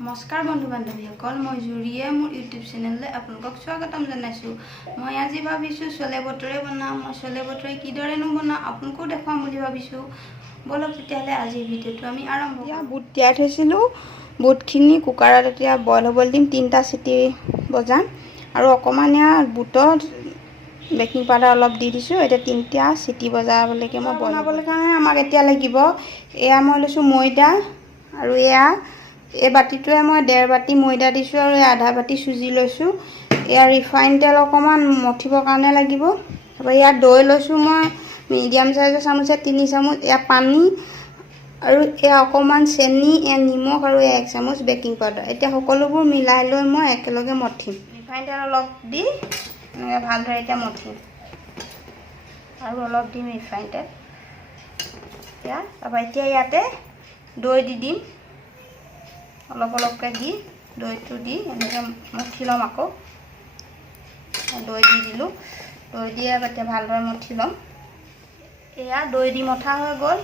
নমস্কাৰ বন্ধু বান্ধৱীসকল, মই জুৰিয়ে মোৰ ইউটিউব চেনেললৈ আপোনালোকক স্বাগতম জনাইছোঁ। মই আজি ভাবিছোঁ চলে বটৰে বনাম। মই চলে বটৰে কিদৰেনো বনাওঁ আপোনালোকো দেখুৱাম বুলি ভাবিছোঁ। বলক তেতিয়াহ'লে আজিৰ ভিডিঅ'টো আমি আৰম্ভ কৰোঁ। বুট তিয়াই থৈছিলোঁ, বুটখিনি কুকাৰত এতিয়া বইল হ'বলৈ দিম। 3টা চিটি বজাম আৰু অকণমান বুটত বেকিং পাউডাৰ অলপ দি দিছোঁ। এতিয়া 3টা চিটি বজাবলৈকে মই বনাবলৈ কাৰণে আমাক এতিয়া লাগিব, এয়া মই লৈছোঁ ময়দা আৰু এই বাতিটোৱে মই 1.5 বাতি ময়দা দিছোঁ আৰু আধা বাতি চুজি লৈছোঁ। এয়া ৰিফাইন তেল অকণমান মঠিবৰ কাৰণে লাগিব। তাৰপৰা ইয়াত দৈ লৈছোঁ মই মিডিয়াম চাইজৰ চামুচে 3 চামুচ। এয়া পানী আৰু এয়া অকণমান চেনি, নিমখ আৰু 1 চামুচ বেকিং পাউডাৰ। এতিয়া সকলোবোৰ মিলাই লৈ মই একেলগে মঠিম। ৰিফাইন তেল অলপ দি এনেকৈ ভালদৰে এতিয়া মঠিম আৰু অলপ দিম ৰিফাইন তেল। তাৰপৰা এতিয়া ইয়াতে দৈ দি দিম, অলপ অলপকৈ দি দৈটো দি এনেকৈ মঠি ল'ম। আকৌ দৈ দি দিলোঁ, দৈ দি এতিয়া ভালদৰে মঠি ল'ম। এয়া দৈ দি মঠা হৈ গ'ল।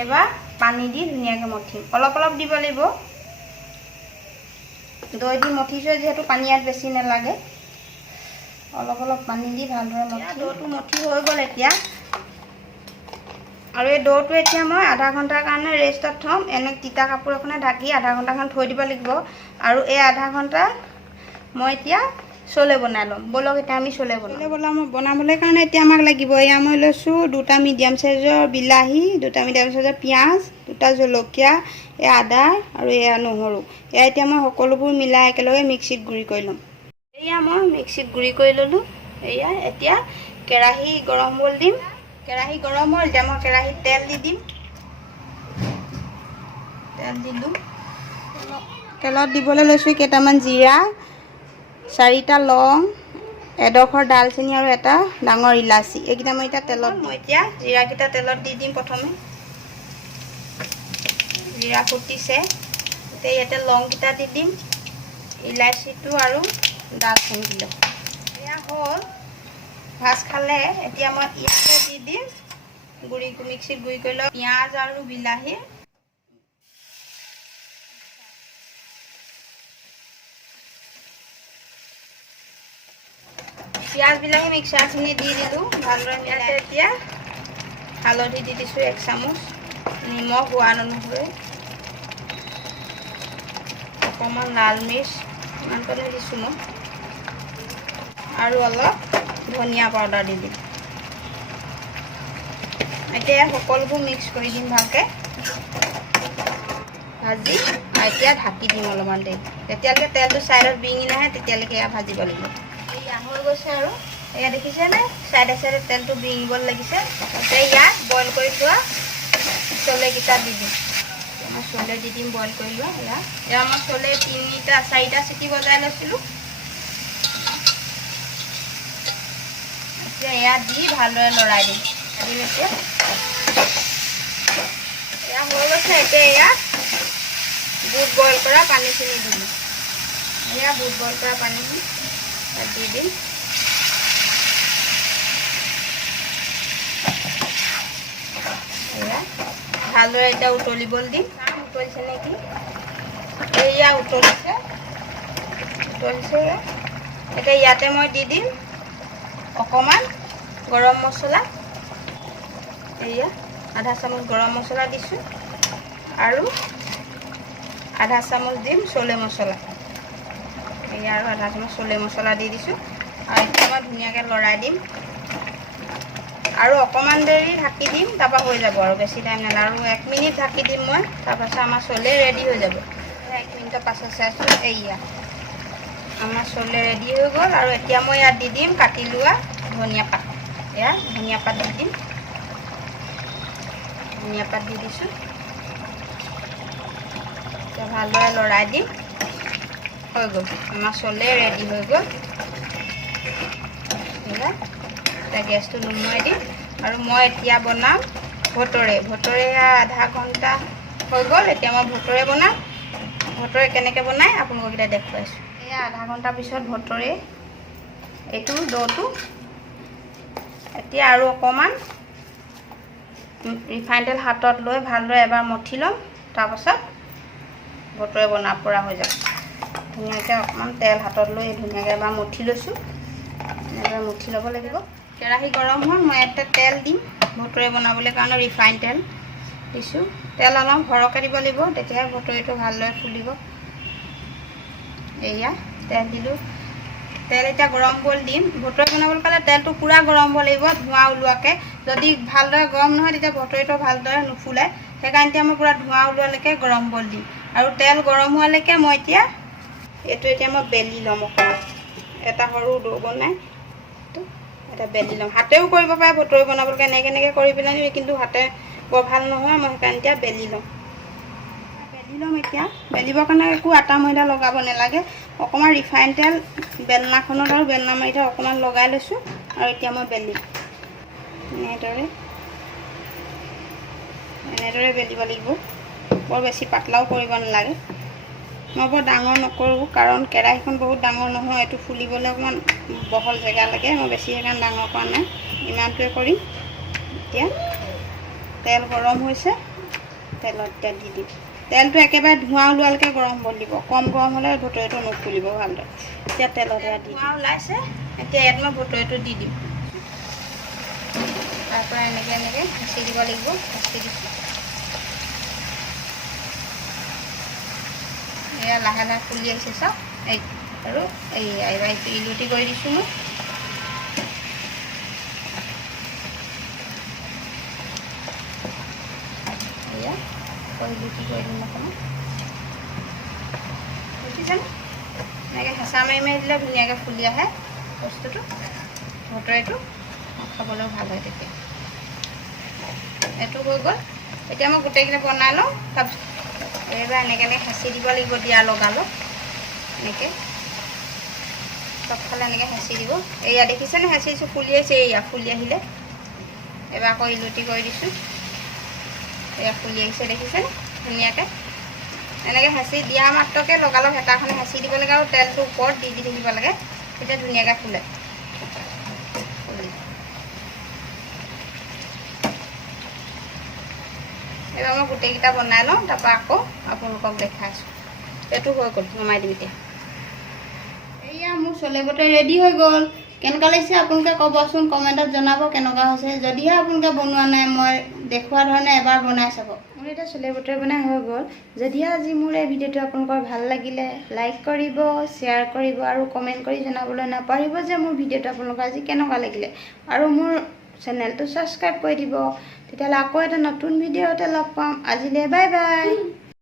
এবাৰ পানী দি ধুনীয়াকৈ মঠিম, অলপ অলপ দিব লাগিব। দৈ দি মঠিছোঁ যিহেতু পানী ইয়াত বেছি নালাগে, অলপ অলপ পানী দি ভালদৰে মঠি দৈটো মঠি হৈ গ'ল এতিয়া। আৰু এই দৌটো এতিয়া মই আধা ঘণ্টাৰ কাৰণে ৰেষ্টত থ'ম। এনে তিতা কাপোৰ এখনে ঢাকি আধা ঘণ্টামান থৈ দিব লাগিব। আৰু এই আধা ঘণ্টা মই এতিয়া চলে বনাই ল'ম। বলক এতিয়া আমি চলে বনাবলৈ কাৰণে এতিয়া আমাক লাগিব, এয়া মই লৈছোঁ 2টা মিডিয়াম চাইজৰ বিলাহী, 2টা মিডিয়াম চাইজৰ পিঁয়াজ, 2টা জলকীয়া, এয়া আদা আৰু এয়া নহৰু। এয়া এতিয়া মই সকলোবোৰ মিলাই একেলগে মিক্সিত গুড়ি কৰি ল'ম। এয়া মই মিক্সিত গুড়ি কৰি ল'লোঁ। এয়া এতিয়া কেৰাহী গৰম হ'বলৈ দিম। কেৰাহী গৰম হ'ল, এতিয়া মই কেৰাহীত তেল দি দিম। তেল দিলোঁ, তেলত দিবলৈ লৈছোঁ কেইটামান জিৰা, 4টা লং, এডোখৰ ডালচেনি আৰু এটা ডাঙৰ ইলাচি। এইকেইটা মই এতিয়া জিৰাকেইটা তেলত দি দিম। প্ৰথমে জিৰা ফুটিছে, এতিয়া ইয়াতে লংকেইটা দি দিম, ইলাচিটো আৰু ডালচেনিটো। এয়া হ'ল ভাজ খালে। এতিয়া মই ইয়াতে দি দিম মিক্সিত গুড়ি কৰি লওঁ পিঁয়াজ আৰু বিলাহী। পিঁয়াজ বিলাহী মিক্সাৰখিনি দি দিলোঁ ভালদৰে মিলাই। এতিয়া হালধি দি দিছোঁ 1 চামুচ, নিমখ সোৱাদ অনুসৰি, অকণমান লাল মিৰ্চ ইমানকণে দিছোঁ মই, আৰু অলপ ধনিয়া পাউডাৰ দি দিম। এতিয়া সকলোবোৰ মিক্স কৰি দিম ভালকৈ ভাজি। এতিয়া ঢাকি দিম অলপমান দেৰি, তেতিয়ালৈকে তেলটো ছাইডত বিঙি নাহে, তেতিয়ালৈকে এয়া ভাজিব লাগিব। এয়া হৈ গৈছে আৰু এয়া দেখিছেনে, চাইডে চাইডে তেলটো বিঙিবলৈ লাগিছে। এতিয়া ইয়াত বইল কৰি লোৱা চলেকেইটা দি দিম। মই চলে দি দিম বইল কৰি লোৱা। এয়া মই চলে 4টা চিটি বজাই লৈছিলোঁ। এতিয়া এয়া দি ভালদৰে লৰাই দিম। এতিয়া হৈ গৈছে। এতিয়া ইয়াত বুট বইল কৰা পানীখিনি দিম। এয়া বুট বইল কৰা পানীখিনি দি দিম। এয়া ভালদৰে এতিয়া উতলিবলৈ দিম। উতলিছে নেকি? এয়া উতলিছে। এতিয়া ইয়াতে মই দি দিম অকণমান গৰম মছলা। এয়া আধা চামুচ গৰম মছলা দিছোঁ আৰু আধা চামুচ দিম চলে মছলা। এয়া আৰু আধা চামুচ চলে মছলা দি দিছোঁ। আৰু এতিয়া মই ধুনীয়াকৈ লৰাই দিম আৰু অকণমান দেৰি ঢাকি দিম। তাৰপৰা হৈ যাব আৰু বেছি টাইম নালাগে। আৰু 1 মিনিট ঢাকি দিম মই, তাৰপাছত আমাৰ চলে ৰেডি হৈ যাব। 1 মিনিটৰ পাছত চাইছোঁ, এয়া আমাৰ চলে ৰেডি হৈ গ'ল। আৰু এতিয়া মই ইয়াত দি দিম কাটি লোৱা ধনিয়া পাত। এয়া ধনিয়া পাত দি দিম, ধনিয়া পাত দি দিছোঁ। এতিয়া ভালদৰে লৰাই দিম। হৈ গ'ল, আমাৰ চলে ৰেডি হৈ গ'ল। এতিয়া গেছটো নুমুৱাই দিম আৰু মই এতিয়া বনাম ভটৰে। আধা ঘণ্টা হৈ গ'ল। এতিয়া মই ভটৰে বনাম। ভটৰে কেনেকৈ বনাই আপোনালোকক এতিয়া দেখুৱাইছোঁ। এয়া আধা ঘণ্টাৰ পিছত ভটৰে এইটো দৌটো এতিয়া আৰু অকণমান ৰিফাইন তেল হাতত লৈ ভালদৰে এবাৰ মঠি ল'ম। তাৰপাছত ভটৰে বনাব পৰা হৈ যাব। ধুনীয়াকৈ অকণমান তেল হাতত লৈ ধুনীয়াকৈ এবাৰ মুঠি লৈছোঁ। এনেদৰে মুঠি ল'ব লাগিব। কেৰাহী গৰম হ'ল, মই ইয়াতে তেল দিম। ভটৰে বনাবলৈ কাৰণে ৰিফাইন তেল দিছোঁ। তেল অলপ সৰহকৈ দিব লাগিব, তেতিয়াহে ভটৰিটো ভালদৰে ফুলিব। এয়া তেল দিলোঁ। তেল এতিয়া গৰম হ'ব দিম। ভটৰি বনাবলৈ কাৰণে তেলটো পূৰা গৰম হ'ব লাগিব, ধোঁৱা ওলোৱাকৈ। যদি ভালদৰে গৰম নহয় তেতিয়া ভটৰিটো ভালদৰে নুফুলে। সেইকাৰণে এতিয়া মই পূৰা ধোঁৱা ওলোৱালৈকে গৰম হ'ব দিম। আৰু তেল গৰম হোৱালৈকে মই এতিয়া মই বেলি ল'ম। অকণমান এটা সৰু ডো বনাই এটা বেলি ল'ম। হাতেও কৰিব পাৰে ভটৰি বনাবলৈ কাৰণে, এনেকৈ কৰি পেলাই কিন্তু হাতে বৰ ভাল নহয়। মই সেইকাৰণে এতিয়া বেলি ল'ম। এতিয়া বেলিবৰ কাৰণে একো আটা ময়দা লগাব নালাগে। অকণমান ৰিফাইন তেল বেলনাখনত আৰু বেলনা মাৰিতে অকণমান লগাই লৈছোঁ। আৰু এতিয়া মই বেলিম। এনেদৰে বেলিব লাগিব। বৰ বেছি পাতলাও কৰিব নালাগে। মই বৰ ডাঙৰ নকৰোঁ, কাৰণ কেৰাহীখন বহুত ডাঙৰ নহয়। এইটো ফুলিবলৈ অকণমান বহল জেগা লাগে। মই বেছি সেইকাৰণে ডাঙৰ কৰা নাই, ইমানটোৱে কৰিম। এতিয়া তেল গৰম হৈছে, তেলত এতিয়া দি দিম। তেলটো একেবাৰে ধোঁৱা ওলোৱালৈকে গৰম হ'ব দিব। কম গৰম হ'লে ভটৰিটো নুফুলিব ভালদৰে। এতিয়া তেলত এয়া দি ধোঁৱা ওলাইছে। এতিয়া ইয়াত মই ভটৰিটো দি দিম। তাৰপৰা এনেকৈ হেঁচি দিব লাগিব। হেঁচি দিছোঁ। এয়া লাহে লাহে ফুলি আহিছে চাওক। এই আৰু এইবাৰ ইলুটি কৰি দিছোঁ মই। এয়া ইলুটি কৰি দিম অকণমান। দেখিছেনে? এনেকৈ হেঁচা মাৰি মাৰি দিলে ধুনীয়াকৈ ফুলি আহে বস্তুটো। ভটৰিটো খাবলৈও ভাল হয় তেতিয়া। এইটো হৈ গ'ল। এতিয়া মই গোটেইখিনি বনাই লওঁ। তাৰপিছত এইবাৰ এনেকৈ হেঁচি দিব লাগিব, দিয়া লগালগ এনেকৈ চবফালে এনেকৈ হেঁচি দিব। এয়া দেখিছেনে? হেঁচিছোঁ, ফুলি আহিছে। এয়া ফুলি আহিলে। এবাৰ আকৌ ইলুটি কৰি দিছোঁ। এয়া ফুলি আহিছে, দেখিছেনে? ধুনীয়াকৈ এনেকৈ হেঁচি দিয়া মাত্ৰকৈ লগালগ হেতাখনে হেঁচি দিব লাগে আৰু তেলটো ওপৰত দি থাকিব লাগে। তেতিয়া ধুনীয়াকৈ ফুলে। এইবাৰ মই গোটেইকেইটা বনাই লওঁ, তাৰপৰা আকৌ আপোনালোকক দেখাইছোঁ। এইটো হৈ গ'ল, নমাই দিম এতিয়া। এয়া মোৰ চলে ভটৰি ৰেডি হৈ গ'ল। কেনেকুৱা লাগিছে আপোনালোকে ক'বচোন, কমেণ্টত জনাব কেনেকুৱা হৈছে। যদিহে আপোনালোকে বনোৱা নাই, মই দেখুওৱা ধৰণে এবাৰ বনাই চাব। মোৰ এতিয়া চলে ভটৰি বনাই হৈ গ'ল। যদিহে আজি মোৰ এই ভিডিঅ'টো আপোনালোকৰ ভাল লাগিলে, লাইক কৰিব, শ্বেয়াৰ কৰিব আৰু কমেণ্ট কৰি জনাবলৈ নাপাহৰিব যে মোৰ ভিডিঅ'টো আপোনালোকৰ আজি কেনেকুৱা লাগিলে। আৰু মোৰ চেনেলটো ছাবস্ক্ৰাইব কৰি দিব। তেতিয়াহ'লে আকৌ এটা নতুন ভিডিঅ'তে লগ পাম। আজিলৈ বাই বাই।